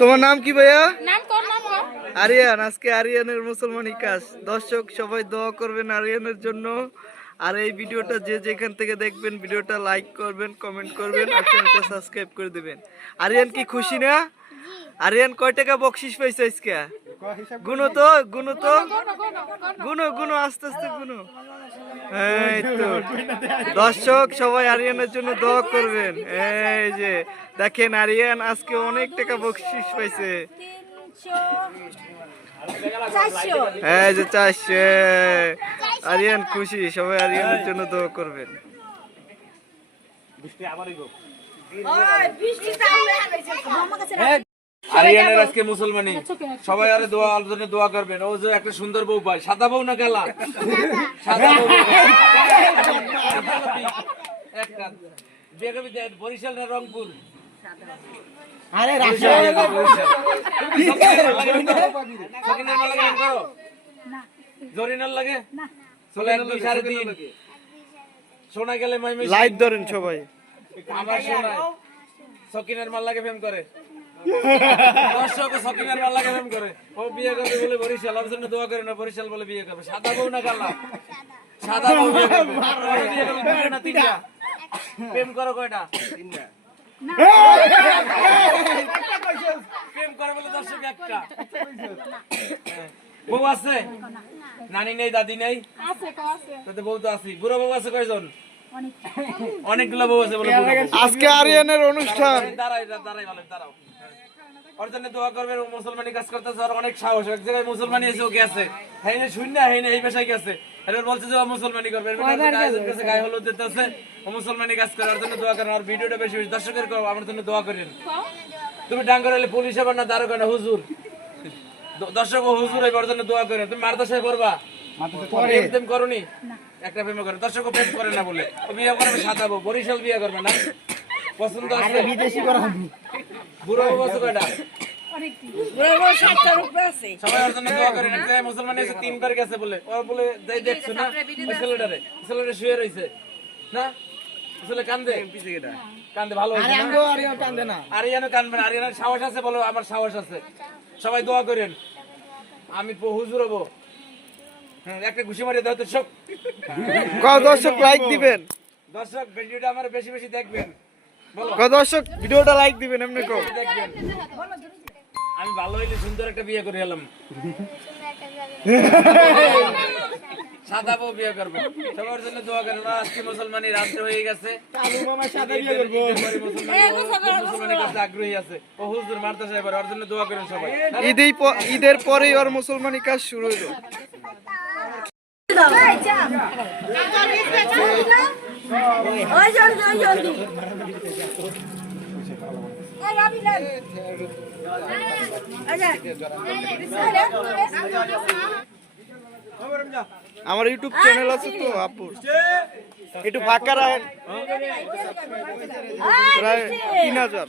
তোমার নাম কি ভাইয়া? আরিয়ান। আজকে আরিয়ানের মুসলমানি কাজ। দর্শক সবাই দোয়া করবেন আরিয়ানের জন্য। আর এই ভিডিওটা যে যেখান থেকে দেখবেন ভিডিওটা লাইক করবেন, কমেন্ট করবেন আর চ্যানেলটা সাবস্ক্রাইব করে দিবেন। আরিয়ান কি খুশি না? আরিয়ান কয় টাকা বকশিশ পাইছে আজকে? গুনো তো, গুনো তো, গুনো গুনো, আস্তে আস্তে গুনো। এই তো দর্শক সবাই আরিয়ানের জন্য দোয়া করবেন। এই যে দেখেন আরিয়ান আজকে অনেক টাকা বকশিশ পাইছে। এই যে 400। আরিয়ান খুশি, সবাই আরিয়ানের জন্য দোয়া করবেন। আরিয়ানের আজকে মুসলমানি, সবাই আরে দোয়ার জন্য দোয়া করবেন। ও যে একটা সুন্দর বউ পায়, সাদা বউ না কালা? সাদা বউ। একটা বিয়ে করবি বরিশাল না রংপুর? আরে জরিনার লাগে শোনা গেলে লাইট ধরেন সবাই। আমার শোনায় সকিনের মাল লাগে ফেম করে। দর্শক সকিনের মাল লাগে ফেম করে। ও বিয়ে করবে বলে বরিশাল, ওর জন্য দোয়া করে না। বরিশাল বলে বিয়ে করবে। সাদা বউ না কালা? সাদা বউ বিয়ে করবে। বিয়ে করবে দুইটা না তিনটা? প্রেম করো কয়টা? তিনটা। প্রেম করে বলে দর্শক একটা। বউ আছে? নানি নেই, দাদি নেই? তাতে বউ তো আছে। বুড়ো বউ আছে কয়জন? অনেকগুলো বউ আছে বলে। আজকে আরিয়ানের অনুষ্ঠান। দাঁড়াই দাঁড়াই ভালো দাঁড়াও। ওর জন্য দোয়া করবেন। ও মুসলমানি কাজ করতেছে, আর অনেক সাহস। এক জায়গায় মুসলমানি এসে ও গেছে, হ্যাঁ শূন্য হ্যাঁ এই পেশায় গেছে। এবার বলছে যে ও মুসলমানি করবে, গায়ে হলুদ দিতেছে, ও মুসলমানি কাজ করে। ওর জন্য দোয়া করেন। আর ভিডিওটা বেশি বেশি দর্শকের আমার জন্য দোয়া করেন। তুমি ডাঙ্গর হলে পুলিশ হবার না, দারোগা না, হুজুর। দর্শক ও হুজুর এবার জন্য দোয়া করেন। তুমি মাদ্রাসায় পড়বা? প্রেম করনি? একটা প্রেম করে। দর্শক প্রেম করে না বলে ও বিয়ে করবে সাদা বউ। বরিশাল বিয়ে করবে না? পছন্দ আছে? বিদেশি করা বুড়ো বউ আছে কয়টা? সবাই ওর জন্য দোয়া করেন। মুসলমান এসে 3 বার গেছে বলে। ও বলে যাই দেখছো না ছেলেটারে? ছেলেটা শুয়ে রয়েছে না? ছেলে কান্দে কান্দে ভালো হয়েছে না? কান্দে না। আরিয়ানও কান্দবে না। আরিয়ানের সাহস আছে? বলো আমার সাহস আছে। সবাই দোয়া করেন। আমি হুজুর হবো। হ্যাঁ একটা ঘুষি মারিয়ে দাও তো সব। দর্শক লাইক দিবেন। দর্শক ভিডিওটা আমার বেশি বেশি দেখবেন। বলো দর্শক ভিডিওটা লাইক দিবেন। এমনি কো দেখবেন। আমি ভালো হইলে সুন্দর একটা বিয়ে করে এলাম। সাদা বউ বিয়ে করবো। সবার জন্য দোয়া করেন। আজকে মুসলমানি রাত্রে হয়ে গেছে। মুসলমানের কাছে আগ্রহী আছে। ও হুজুর মাদ্রাসায় এবার। ওর জন্য দোয়া করেন সবাই। ঈদের পরেই ওর মুসলমানি কাজ শুরু হইল। আমার ইউটিউব চ্যানেল আছে তো আপু, একটু ফাঁকা রাখেন। প্রায় 3000।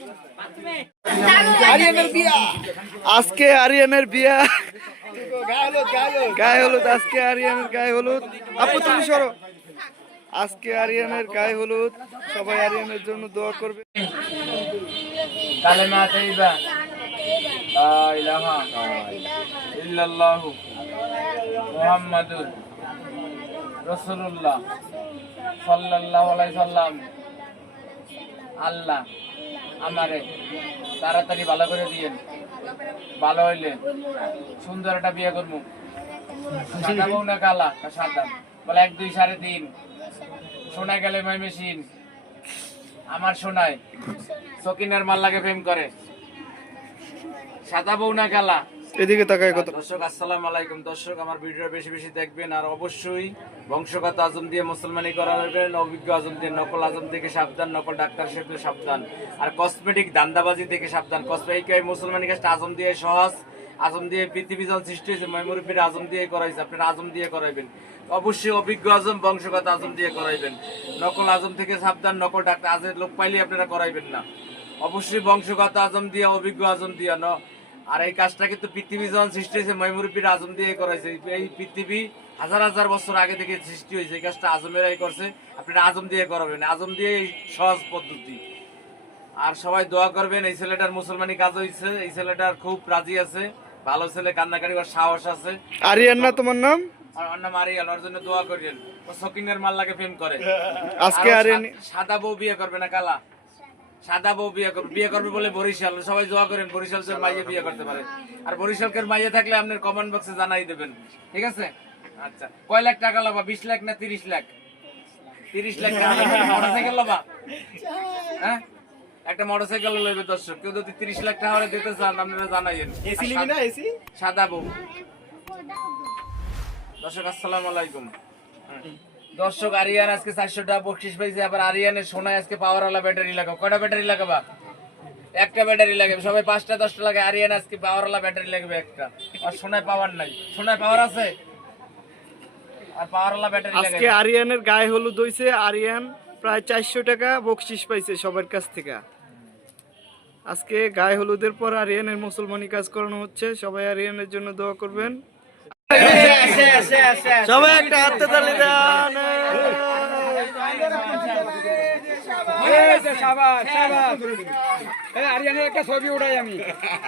আজকে আরিয়ানের বিয়া, গায়ে হলুদ। আজকে আরিয়ানের গায়ে হলুদ। আপু তুমি সরো। আজকে আরিয়ানের গায়ে হলুদ। সবাই আরিয়ানের জন্য দোয়া করবে। কালেমা তাইয়্যিবা লা ইলাহা ইল্লাল্লাহু মুহাম্মাদুর রাসূলুল্লাহ সাল্লাল্লাহু আলাইহি সাল্লাম। আল্লাহ আমারে তাড়াতাড়ি ভালো করে দিয়েন। ভালো হইলে সুন্দর একটা বিয়ে করবো। সাদা বউ না কালা? সাদা। বলে 1 2 3.5 শোনা গেলে মাই মেশিন। আমার শোনায় সকিনার মাল লাগে প্রেম করে। সাদা বউ না কালা? এদিকে তাকায় কত। দর্শক আসসালামু আলাইকুম। দর্শক আমার ভিডিও বেশি বেশি দেখবেন। আর অবশ্যই বংশগত আজম দিয়ে মুসলমানি করাবেন। অভিজ্ঞ আজম দিয়ে, নকল আজম থেকে সাবধান, নকল ডাক্তার থেকে সাবধান। আর কসমেটিক ধান্দাবাজি থেকে সাবধান। কসমেটিক মুসলমানি কাজটা আজম দিয়ে সহজ। আজম দিয়ে পৃথিবী যখন সৃষ্টি হয়েছে ময়মুরব্বীর আজম দিয়ে করাইছে। আপনারা আজম দিয়ে করাইবেন। অবশ্যই অভিজ্ঞ আজম, বংশগত আজম দিয়ে করাইবেন। নকল আজম থেকে সাবধান, নকল ডাক্তার আজের লোক পাইলে আপনারা করাইবেন না। অবশ্যই বংশগত আজম দিয়ে, অভিজ্ঞ আজম দিয়ে। আর এই কাজটা কিন্তু পৃথিবী যখন সৃষ্টি হয়েছে ময়মুরব্বীর আজম দিয়ে করাইছে। এই পৃথিবী হাজার হাজার বছর আগে থেকে সৃষ্টি হয়েছে। এই কাজটা আজমেরাই করছে। আপনারা আজম দিয়ে করাবেন। আজম দিয়ে সহজ পদ্ধতি। আর সবাই দোয়া করবেন, এই ছেলেটার মুসলমানি কাজ হয়েছে, এই ছেলেটার খুব রাজি আছে, ভালো ছেলে, কান্নাকাটি করার সাহস আছে। আরিয়ান না তোমার নাম? আর অন্য মারিয়াল, ওর জন্য দোয়া করেন। ও সকিনের মাল্লাকে প্রেম করে। আজকে আর ও আরিয়ান সাদা বউ বিয়ে করবে না, কালা সাদা বউ বিয়ে করবে বলে বরিশাল। সবাই দোয়া করেন বরিশাল মাইয়ে বিয়ে করতে পারে। আর বরিশালকের মাইয়ে থাকলে আপনার কমেন্ট বক্সে জানাই দেবেন, ঠিক আছে? আচ্ছা, কয় লাখ টাকা লবা? 20 লাখ না 30 লাখ? 30 লাখ টাকা মোটরসাইকেল লবা? হ্যাঁ, একটা মোটরসাইকেল লইবে দর্শক। কেউ যদি 30 লাখ টাকা হলে দিতে চান আপনারা জানাইয়েন। এসি নিবি না? এসি সাদা বউ। দর্শক আসসালামু আলাইকুম। দর্শক আরিয়ান আজকে 400 টাকা বকশিশ পাইছে। আবার আরিয়ানের সোনায় আজকে পাওয়ারওয়ালা ব্যাটারি লাগাও। কয়টা ব্যাটারি লাগাবা? একটা ব্যাটারি লাগাবে। সবাই 5টা 10টা লাগে। আরিয়ান আজকে পাওয়ারওয়ালা ব্যাটারি লাগবে একটা। আর সোনায় পাওয়ার নাই। সোনায় পাওয়ার আছে আর পাওয়ারওয়ালা ব্যাটারি লাগাবে। আজকে আরিয়ানের গায়ে হলুদ হইছে। আরিয়ান প্রায় 400 টাকা বকশিশ পাইছে সবার কাছ থেকে। আজকে গায়ে হলুদের পর আরিয়ানের মুসলমানি কাজ করানো হচ্ছে। সবাই আরিয়ানের জন্য দোয়া করবেন। সবাই একটা হাতে তালি দেন। শাবাশ শাবাশ। এই আরিয়ানের একটা ছবি উঠাই আমি।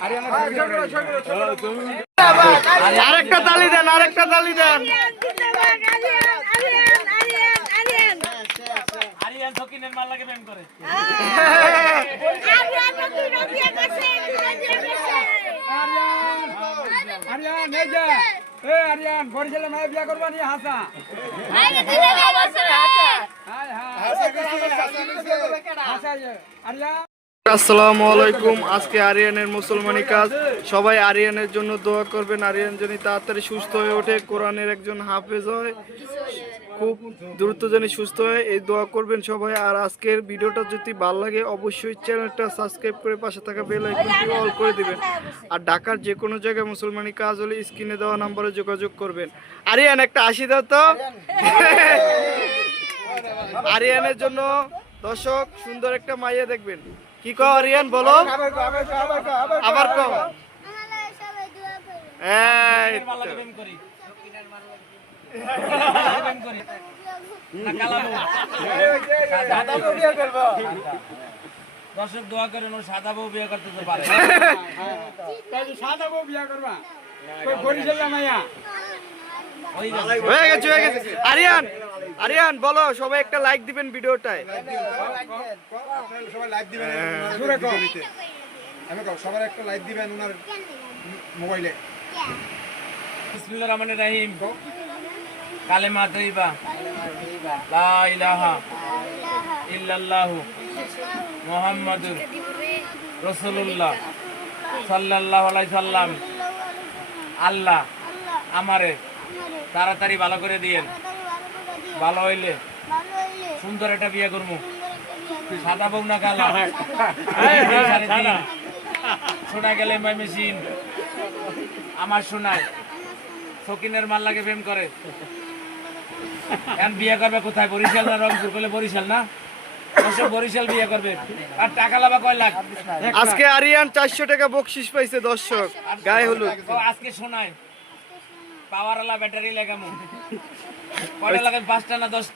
আরিয়ানের আরেকটা তালি দেন, আরেকটা তালি দেন। আরিয়ান সকিনের মাল্লাকে প্রেম করে। আরিয়ান এই যা। এ আরিয়ান বরিশালে মায়ে বিয়া করবা নি? হাসা আরিয়ান। আসসালামু আলাইকুম। আজকে আরিয়ানের মুসলমানি কাজ। সবাই আরিয়ানের জন্য দোয়া করবেন। আরিয়ান যেন তাড়াতাড়ি সুস্থ হয়ে ওঠে, কোরআনের একজন হাফেজ হয়, খুব দ্রুত যেন সুস্থ হয়, এই দোয়া করবেন সবাই। আর আজকের ভিডিওটা যদি ভালো লাগে অবশ্যই চ্যানেলটা সাবস্ক্রাইব করে পাশে থাকা বেল আইকনটি অল করে দিবেন। আর ঢাকার যে কোনো জায়গায় মুসলমানি কাজ হলে স্ক্রিনে দেওয়া নম্বরে যোগাযোগ করবেন। আরিয়ান একটা হাসি দাও তো। আরিয়ানের জন্য দর্শক সুন্দর একটা মাইয়া দেখবেন। কি কও আরিয়ান, বলো আবার কও। এই তো। মাল্লাকে প্রেম করি। প্রেম করি না কালা বউ? সাদা বউ বিয়ে করব। দর্শক দোয়া করেন ও সাদা বউ বিয়ে করতে তো পারে। সাদা বউ বিয়া করবা? কই বরিশালে মাইয়া? ওই গেছে। হয়ে গেছে, হয়ে গেছে। আরিয়ান, আরিয়ান বলো, সবাই একটা লাইক দিবেন ভিডিওটায়। সবাই লাইক দিবেন জোরে কও। আমি কও সবার একটা লাইক দিবেন ওনার মোবাইলে। বিসমিল্লাহির রহমানির রহিম। কালেমা তৈবা লা ইলাহা ইল্লাল্লাহু মুহাম্মাদুর রাসূলুল্লাহ সাল্লাল্লাহু আলাইহি সাল্লাম। আল্লাহ আমারে তাড়াতাড়ি ভালো করে দিয়েন। ভালো হইলে সুন্দর একটা বিয়ে করবো। সাদা বউ না কালা? শোনা গেলে মাই মেশিন আমার শোনায় সকিনের মাল্লাকে প্রেম করে। এখন বিয়ে করবে কোথায়? বরিশাল না রংপুর? করলে বরিশাল না? দর্শক বরিশাল বিয়ে করবে। আর টাকা লাভা কয় লাখ? আজকে আরিয়ান 400 টাকা বকশিশ পাইছে দর্শক গায়ে হলুদ। ও আজকে শোনায় পাওয়ারওয়ালা ব্যাটারি লাগামু। কয়টা লাগাবে? 5টা না 10টা?